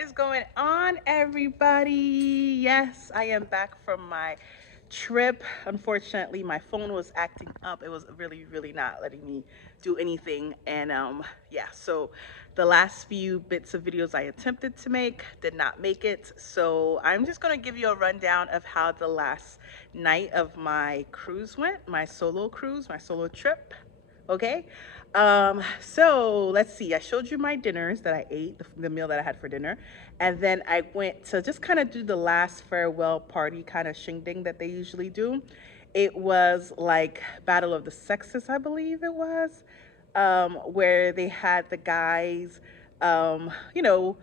is going on, everybody? Yes, I am back from my trip. Unfortunately, my phone was acting up. It was really not letting me do anything. And yeah, so the last few bits of videos I attempted to make did not make it. So I'm just going to give you a rundown of how the last night of my cruise went, my solo cruise, my solo trip. Okay. So let's see. I showed you my dinners that I ate, the meal that I had for dinner. And then I went to just kind of do the last farewell party kind of shindig that they usually do. It was like Battle of the Sexes, I believe it was, where they had the guys, you know,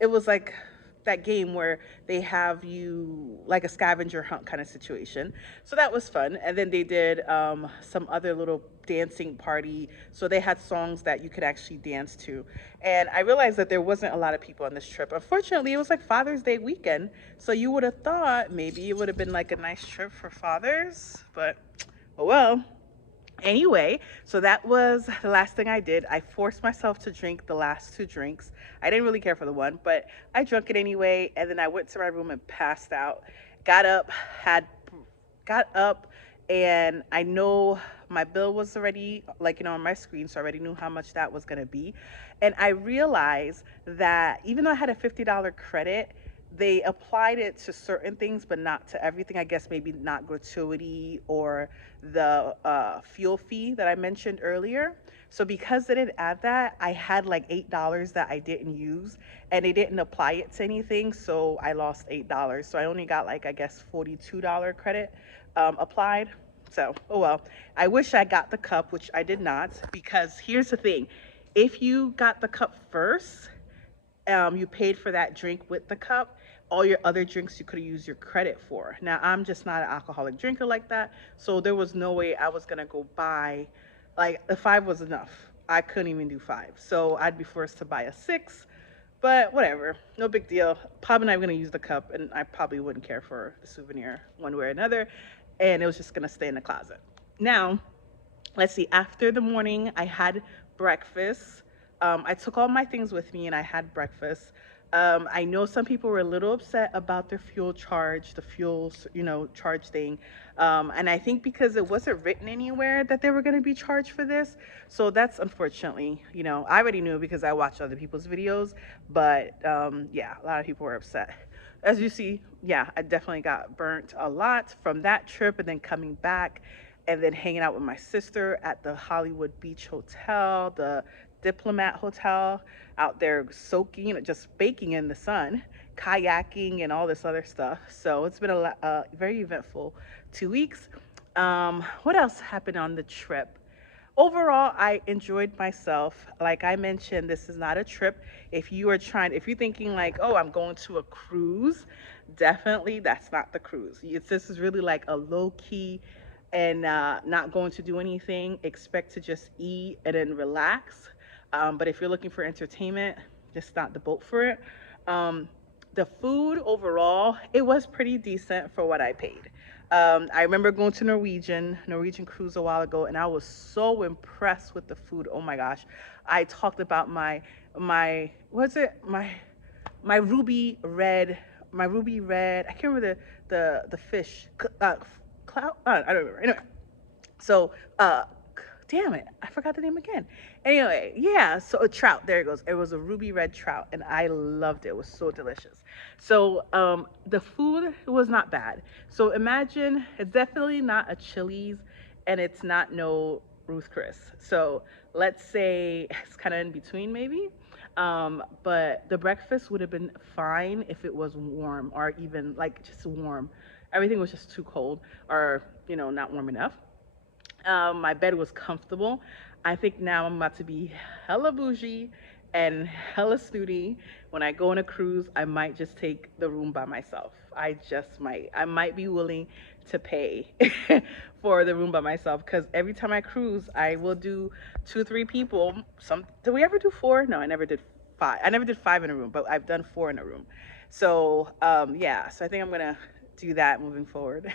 it was like that game where they have you like a scavenger hunt kind of situation. So that was fun. And then they did some other little dancing party. So they had songs that you could actually dance to. And I realized that there wasn't a lot of people on this trip. Unfortunately, it was like Father's Day weekend. So you would have thought maybe it would have been like a nice trip for fathers. But oh well. Anyway, so that was the last thing I did. I forced myself to drink the last two drinks. I didn't really care for the one, but I drank it anyway. And then I went to my room and passed out. Got up, had got up, and I know my bill was already like on my screen, so I already knew how much that was gonna be. And I realized that even though I had a $50 credit, they applied it to certain things, but not to everything. I guess maybe not gratuity or the fuel fee that I mentioned earlier. So because they didn't add that, I had like $8 that I didn't use, and they didn't apply it to anything. So I lost $8. So I only got like I guess $42 credit applied. So oh well. I wish I got the cup, which I did not, because here's the thing: if you got the cup first, you paid for that drink with the cup. All your other drinks you could use your credit for. Now, I'm just not an alcoholic drinker like that, so there was no way I was gonna go buy, like, the five was enough. I couldn't even do five, so I'd be forced to buy a six. But whatever, no big deal. Probably not gonna use the cup, and I probably wouldn't care for the souvenir one way or another, and it was just gonna stay in the closet. Now, let's see, after the morning, I had breakfast. I took all my things with me and I had breakfast. I know some people were a little upset about their fuel charge, the fuel, charge thing. And I think because it wasn't written anywhere that they were going to be charged for this. So that's unfortunately, I already knew because I watched other people's videos. But yeah, a lot of people were upset. As you see, yeah, I definitely got burnt a lot from that trip and then coming back and then hanging out with my sister at the Hollywood Beach Hotel, the Diplomat Hotel, out there soaking, just baking in the sun, kayaking, and all this other stuff. So it's been a very eventful 2 weeks. What else happened on the trip? Overall, I enjoyed myself. Like I mentioned, this is not a trip. If you're thinking like, oh, I'm going to a cruise, definitely that's not the cruise. This is really like a low key and not going to do anything. Expect to just eat and then relax. But if you're looking for entertainment, just not the boat for it. Um, the food overall, it was pretty decent for what I paid. I remember going to Norwegian cruise a while ago, and I was so impressed with the food. Oh my gosh, I talked about my what's it my ruby red my ruby red. I can't remember the fish cloud. I don't remember. Anyway, so damn it, I forgot the name again. Anyway, yeah, so a trout. There it goes. It was a ruby red trout, and I loved it. It was so delicious. So the food was not bad. So imagine it's definitely not a Chili's, and it's not no Ruth Chris. So let's say it's kind of in between, maybe. But the breakfast would have been fine if it was warm, or even like just warm. Everything was just too cold, or not warm enough. My bed was comfortable. I think now I'm about to be hella bougie and hella snooty. When I go on a cruise, I might just take the room by myself. I just might. I might be willing to pay for the room by myself because every time I cruise, I will do two, three people. Did we ever do four? No, I never did five. I never did five in a room, but I've done four in a room. So yeah, so I think I'm gonna do that moving forward.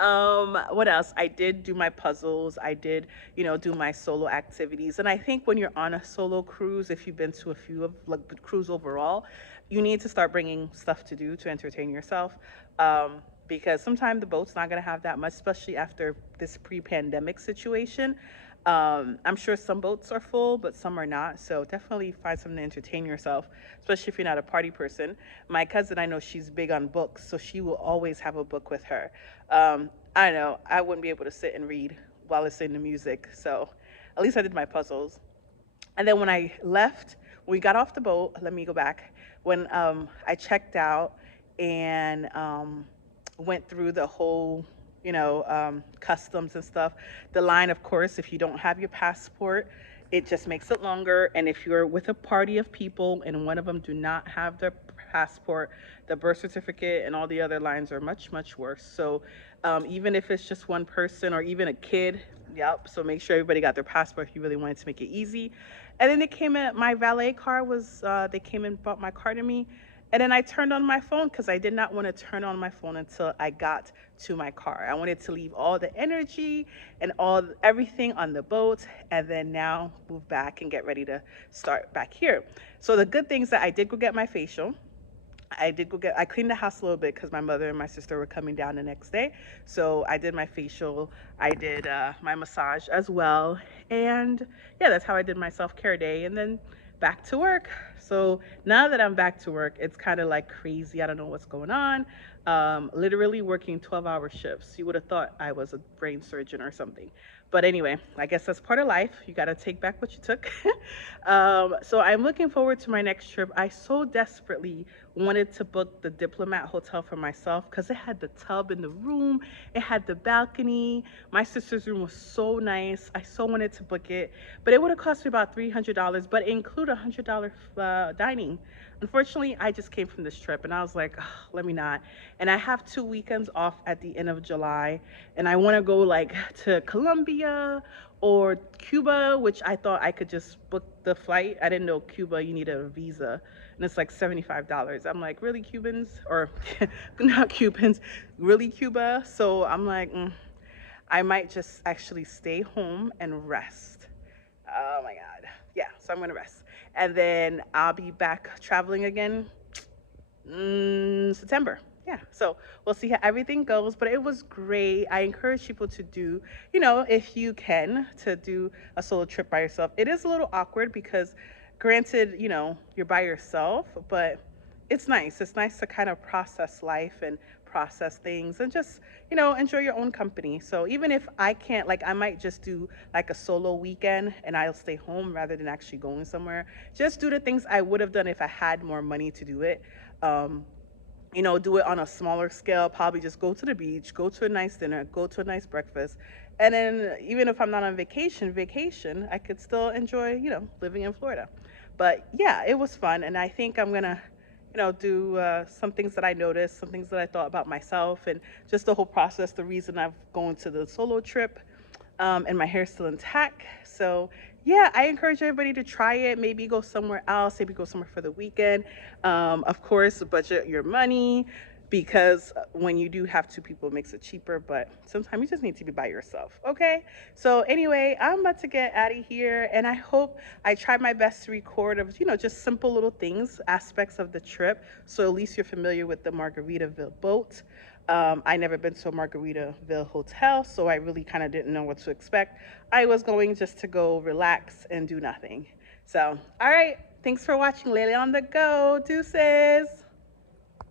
What else? I did do my puzzles. I did, do my solo activities. And I think when you're on a solo cruise, if you've been to a few of like the cruise overall, you need to start bringing stuff to do to entertain yourself. Because sometimes the boat's not going to have that much, especially after this pre-pandemic situation. I'm sure some boats are full, but some are not. So definitely find something to entertain yourself, especially if you're not a party person. My cousin, I know she's big on books, so she will always have a book with her. I know I wouldn't be able to sit and read while listening to music. So at least I did my puzzles. And then when I left, when we got off the boat, let me go back. When I checked out and went through the whole, customs and stuff, the line, of course, if you don't have your passport, it just makes it longer. And if you're with a party of people and one of them do not have their passport, the birth certificate and all the other lines are much, much worse. So even if it's just one person or even a kid, yep. So make sure everybody got their passport if you really wanted to make it easy. And then they came in, my valet car was, they came and brought my car to me. And then I turned on my phone because I did not want to turn on my phone until I got to my car. I wanted to leave all the energy and everything on the boat, and then now move back and get ready to start back here. So the good things that I did go get my facial. I cleaned the house a little bit because my mother and my sister were coming down the next day. So I did my facial, I did my massage as well. And yeah, that's how I did my self-care day. And then back to work. So now that I'm back to work, it's kind of like crazy. I don't know what's going on. Literally working 12-hour shifts. You would have thought I was a brain surgeon or something. But anyway, I guess that's part of life. You got to take back what you took. So I'm looking forward to my next trip. I so desperately wanted to book the Diplomat Hotel for myself because it had the tub in the room, it had the balcony. My sister's room was so nice. I so wanted to book it, but it would have cost me about $300, but it included $100 dining. Unfortunately, I just came from this trip and I was like, "Ugh, let me not." And I have 2 weekends off at the end of July, and I want to go like to Colombia or Cuba, which I thought I could just book the flight. I didn't know Cuba, you need a visa, and it's like $75. I'm like, really, Cubans? Or not Cubans, really Cuba? So I'm like, I might just actually stay home and rest. Oh my God. Yeah, so I'm gonna rest. And then I'll be back traveling again September. Yeah, so we'll see how everything goes. But it was great. I encourage people to do, if you can, to do a solo trip by yourself. It is a little awkward because, granted, you're by yourself, but it's nice. It's nice to kind of process life and process things and just, enjoy your own company. So even if I can't, like, I might just do like a solo weekend and I'll stay home rather than actually going somewhere. Just do the things I would have done if I had more money to do it. Um, do it on a smaller scale, probably just go to the beach, go to a nice dinner, go to a nice breakfast. And then even if I'm not on vacation, I could still enjoy, living in Florida. But yeah, it was fun. And I think I'm going to, do some things that I noticed, some things that I thought about myself, and just the whole process, the reason I've gone to the solo trip. And my hair's still intact. So yeah, I encourage everybody to try it. Maybe go somewhere else. Maybe go somewhere for the weekend. Of course, budget your money because when you do have two people, it makes it cheaper. But sometimes you just need to be by yourself. Okay. So anyway, I'm about to get out of here, and I hope I tried my best to record of just simple little things, aspects of the trip, so at least you're familiar with the Margaritaville boat. I never been to a Margaritaville hotel, so I really kind of didn't know what to expect. I was going just to go relax and do nothing. So, all right. Thanks for watching Lately on the Go. Deuces.